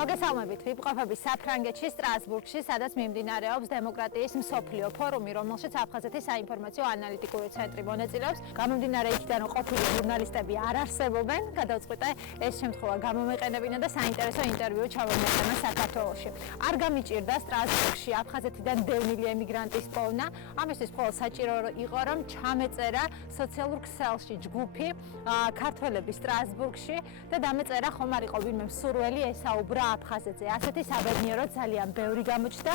მოგესალმებით, ვიმყოფები საფრანგეთში, სტრასბურგში, სადაც მიმდინარეობს დემოკრატიის მსოფლიო ფორუმი, რომელშიც აფხაზეთის საინფორმაციო ანალიტიკური ცენტრი მონაწილეობს. გამომდინარე იქიდან, რომ ყოფილი ჟურნალისტები არ არსებობენ, გადავწყვიტე ეს შემთხვევა გამომეყენებინა და საინტერესო ინტერვიუ ჩავამოყენა საქართველოში. არ გამიჭირდა სტრასბურგში აფხაზეთიდან დევნილი ემიგრანტის პოვნა, ამისთვის მხოლოდ საჭირო იყო, რომ ჩამეწერა სოციალურ ქსელში ჯგუფი ქართველები სტრასბურგში და დამეწერა ხომ არ იყო ვინმე მსურველი ესაუბრა აფხაზეთზე. ასეთი საბედნიეროდ ძალიან ბევრი გამოჩნდა.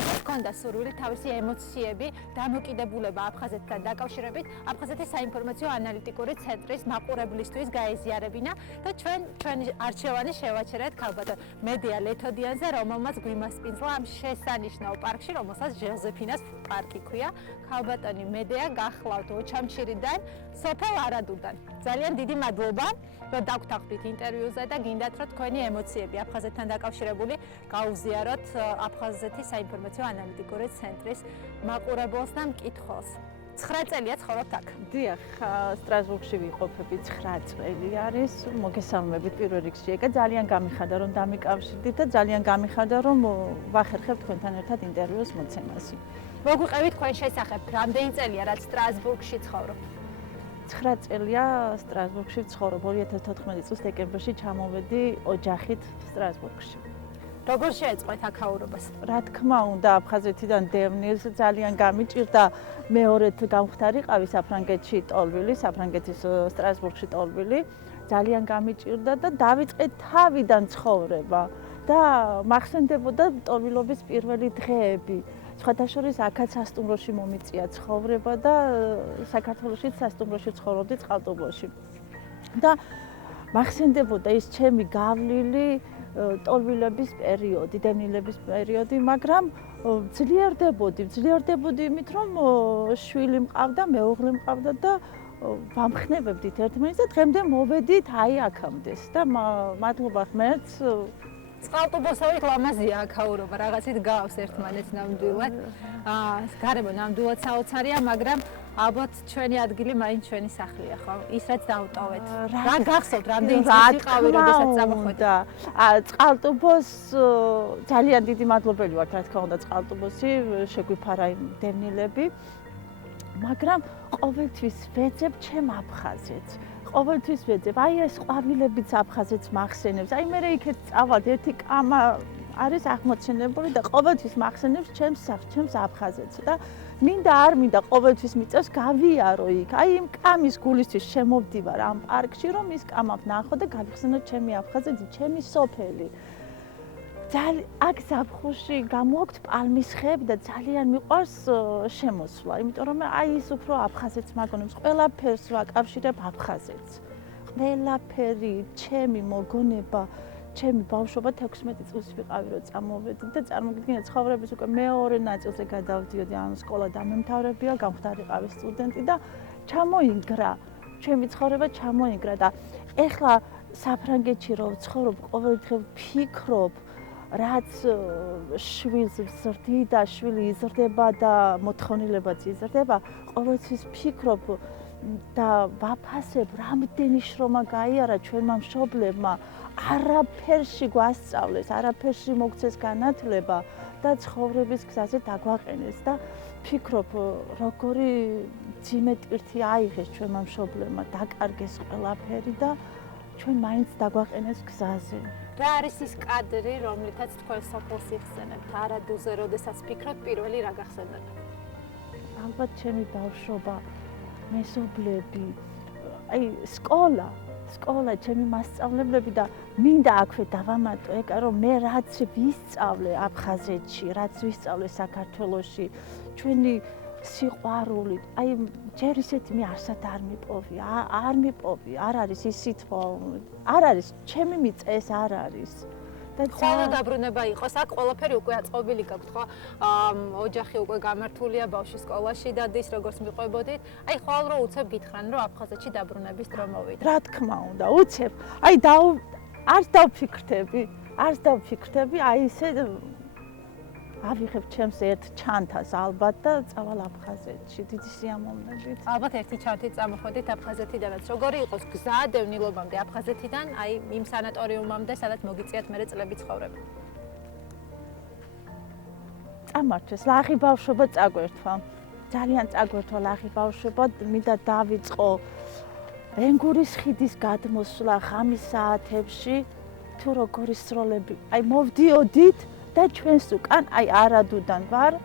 ისიც ჰქონდა სურვილი თავისი ემოციები, დამოკიდებულება აფხაზეთთან დაკავშირებით აფხაზეთის საინფორმაციო ანალიტიკური ცენტრის მაყურებლისთვის გაეზიარებინა და ჩვენი არჩევანი შევაჩერეთ ქალბატონ მედია ლეთოდიანზე, რომელმაც გვიმასპინძლა ამ შესანიშნავ პარკში, რომელსაც ჟოზეფინას პარკი ქვია. ქალბატონი მედია გახლავთ ოჩამჩირიდან, სოფელ არადურიდან. ძალიან დიდი მადლობა, რომ დაგვთანხმდით ინტერვიუზე და გინდათ, რომ თქვენი ემოციები აფხაზეთთან დაკავშირებული გაუზიაროთ აფხაზეთის საინფორმაციო ანალიტიკური ცენტრის მაყურებელს და მკითხველს. 9 წელია ცხოვრობთ აქ. დიახ, სტრასბურგში ვიყოფები 9 წელი არის. მოგესალმებით პირველ რიგში. ეკა ძალიან გამიხარდა, რომ დამიკავშირდით და ძალიან გამიხარდა, რომ ვახერხებ თქვენთან ერთად ინტერვიუს მოცემას. მოგვიყევით თქვენ შესახებ, რამდენი წელია რაც სტრასბურგში ცხოვრობ? 9 წელია სტრასბურგში ვცხოვრობ. 2014 წლის დეკემბერში ჩამოვედი ოჯახით სტრასბურგში. როგორ შეეწყვეთ აქაურობას? რა თქმა უნდა, აფხაზეთიდან დევნილს ძალიან გამიჭირდა. მეორედ გამختარიყავი საფრანგეთში ტოლვილი, საფრანგეთის სტრასბურგში ტოლვილი. ძალიან გამიჭირდა და დავიწყე თავიდან ცხოვრება და მახსენდებოდა ტოლვილობის პირველი დღეები. სხვათა შორის აქაც სასტუმროში მომიწია ცხოვრება და საქართველოში სასტუმროში ცხოვრობდი წყალტუბოში. და მახსენდებოდა ის ჩემი გავლილი ტოლვილების პერიოდი, დევნილების პერიოდი, მაგრამ ძლიერდებოდი იმით, რომ შვილი მყავდა, მეუღლე მყავდა და ვამხნევებდით ერთმანეთს და დღემდე მოვედით აი აქამდე. და მადლობა ღმერთს. წყალტუბოსავით ლამაზია აქაურობა, რაღაცით გავს ერთმანეთს ნამდვილად. გარემო ნამდვილად საოცარია, მაგრამ ალბათ ჩვენი ადგილი მაინც ჩვენი სახლია, ხო? ის რაც დავტოვეთ. რა გახსოვთ, რამდენი წელი ვიყავი, როდესაც წამოხვედი? წყალტუბოს ძალიან დიდი მადლობელი ვართ, რა თქმა უნდა, წყალტუბოსი შეგვიფარა იმ დევნილები, მაგრამ ყოველთვის ვეძებ ჩემ აფხაზეთს. ყოველთვის ვეძებ, აი ეს ყვავილებიც აფხაზეთს მახსენებს. აი მე იქეთ წავალ ერთი კამა არის აღმოცენებული და ყოველთვის მახსენებს ჩემს აფხაზეთს და მინდა არ მინდა ყოველთვის მიწევს გავიარო იქ. აი იმ კამის გულისთვის შემოვდივარ ამ პარკში, რომ ის კამა ვნახო და გავიხსენო ჩემი აფხაზეთი, ჩემი სოფელი. აქ ზაფხულში გამოვაქვთ პალმის ხეები და ძალიან მიყვარს შემოსვლა, იმიტომ რომ აი ის უფრო აფხაზეთს მაგონებს, ყველაფერს ვაკავშირებ აფხაზეთს. ყველაფერი, ჩემი მოგონება, ჩემი ბავშვობა 16 წელს ვიყავი, რომ წამოვედი და წარმოგიდგენთ, ცხოვრების უკვე მეორე ნაწილზე გადავდიოდი, ანუ სკოლა დამემთავრებია, გამხდარიყავი სტუდენტი და ჩამოინგრა, ჩემი ცხოვრება ჩამოინგრა და ეხლა საფრანგეთში რომ ვცხოვრობ, ყოველდღე ვფიქრობ რაც შვილს ვზრდი და შვილი იზრდება და მოთხოვნილებაც იზრდება, ყოველთვის ვფიქრობ და ვაფასებ, რამდენი შრომა გაიარა ჩვენმა მშობლებმა, არაფერში გვასწავლეს, არაფერში მოგცეს განათლება და ცხოვრების გზაზე დაგვაყენეს და ვფიქრობ, როგორი ძიმე ტვირთი აიღეს ჩვენმა მშობლებმა, დაკარგეს ყველაფერი და ჩვენ მაინც დაგვაყენეს გზაზე. რა არის ის კადრი, რომლითაც თქვენ სოფელს იხსენებთ არადუზე, როდესაც ფიქრობთ პირველი რა გახსენებთ? ალბათ ჩემი ბავშვობა, მეზობლები, აი სკოლა, ჩემი მასწავლებლები და მინდა აქვე დავამატო, ეკა რომ მე რაც ვისწავლე აფხაზეთში, რაც ვისწავლე საქართველოში, ჩვენი სიყვარული, აი ჯერ ისეთი მე არსად არ მიპოვი, არ არის ის სიტყვა, არ არის, ჩემი მიწა ეს არ არის. და ხოლმე დაბრუნება იყოს, აქ ყველაფერი უკვე აწყობილი გაქვთ, ხო? ოჯახი უკვე გამართულია, ბავშვი სკოლაში დადის, როგორც მიყვებოდით. აი ხოლმე რომ უცებ გითხრან, რომ აფხაზეთში დაბრუნების დრო მოვიდა. რა თქმა უნდა, უცებ. აი არც დავფიქრდები, აი ესე ავიღებ ჩემს ერთ ჩანთას ალბათ და წავალ აფხაზეთში დიდი სიამოვნებით. ალბათ ერთი ჩანთით წამოხვედით აფხაზეთიდანაც. როგორი იყოს გზა დევნილობამდე აფხაზეთიდან, აი იმ სანატორიუმამდე, სადაც მოგიწიათ მერე წლები ცხოვრება? წამართვეს, ლაღი ბავშვობა წაგვერთვა. ძალიან წაგვერთვა ლაღი ბავშვობა, მინდა დავიწყო ენგურის ხიდის გადმოსვლა ღამის საათებში, თუ როგორი სროლები. აი მოვდიოდით და ჩვენს უკან აი არადუდან ვარ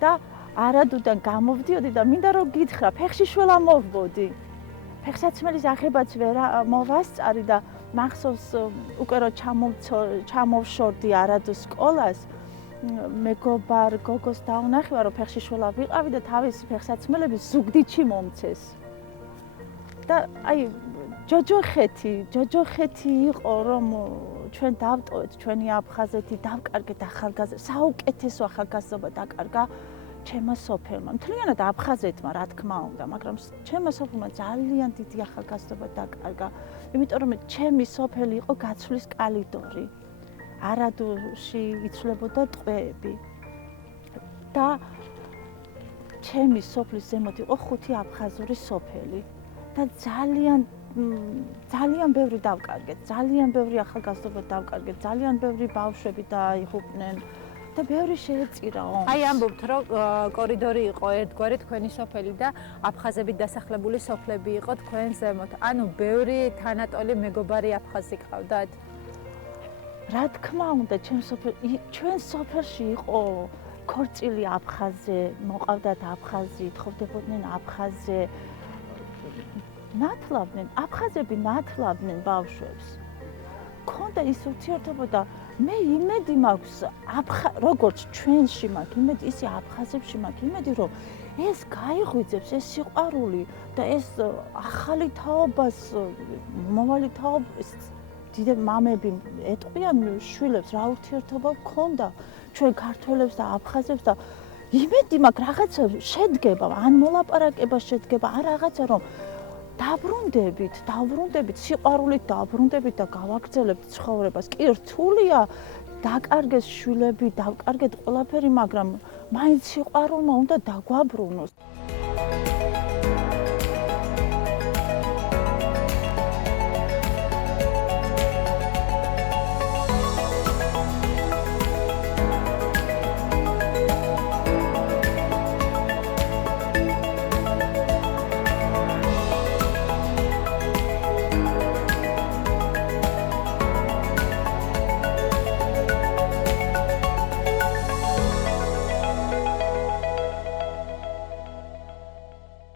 და არადუდან გამოვდიოდი და მინდა რომ გითხრა, ფეხში შველა მოვბოდი. ფეხსაცმელის აღებაც ვერ მოვასწარი და მახსოვს უკვე რომ ჩამოვშორდი არადუს სკოლას, მეგობარ გოგოს დავნახევა რომ ფეხში შველა ვიყავი და თავისი ფეხსაცმელები ზუგდიდში მომცეს. და აი ჯოჯოხეთი იყო რომ ჩვენ დავტოვეთ ჩვენი აფხაზეთი, დავკარგეთ ახალგაზრდა, საუკეთესო ახალგაზრდობა დაკარგა ჩემო სოფელმა. მთლიანად აფხაზეთმა რა თქმა უნდა, მაგრამ ჩემო სოფელმა ძალიან დიდი ახალგაზრდობა დაკარგა, იმიტომ რომ ჩემი სოფელი იყო გაცვლის კალიდორი. არადუში იცვლებოდა ტყვეები. და ჩემი სოფლის ზემოთ იყო 5 აფხაზური სოფელი. და ძალიან ბევრი დავკარგეთ, ძალიან ბევრი ახალგაზრდობა დავკარგეთ, ძალიან ბევრი ბავშვები დაიღუპნენ და ბევრი შეეწირაო. აი ამბობთ რომ კორიდორი იყო ერთგვარი თქვენი სოფელი და აფხაზებით დასახლებული სოფლები იყო თქვენ ზემოთ. ანუ ბევრი თანატოლი მეგობარი აფხაზი გყავდათ? რა თქმა უნდა, ჩვენ სოფელში იყო ქორწილი აფხაზე, მოყავდათ აფხაზი, თხოვდებოდნენ აფხაზე. ნათლავდნენ, აფხაზები ნათლავდნენ ბავშვებს. ქონდა ის ურთიერთობა და მე იმედი მაქვს, როგორც ჩვენში მაქვს იმედი, ისე აფხაზებში მაქვს იმედი, რომ ეს გაიღვიძებს, ეს სიყვარული და ეს ახალი თაობას, მომავალი თაობას დიდი მამები ეტყვიან შვილებს, რა ურთიერთობა გქონდა ჩვენ ქართველებს და აფხაზებს და იმედი მაქვს რაღაცა შედგება, ან მოლაპარაკება შედგება, ან რაღაცა რომ დავრუნდებით, სიყვარულით დავრუნდებით და გავაგრძელებთ ცხოვრებას. კი რთულია დაკარგეს შვილები, დავკარგეთ ყველაფერი, მაგრამ მაინც სიყვარულმა უნდა დაგვაბრუნოს.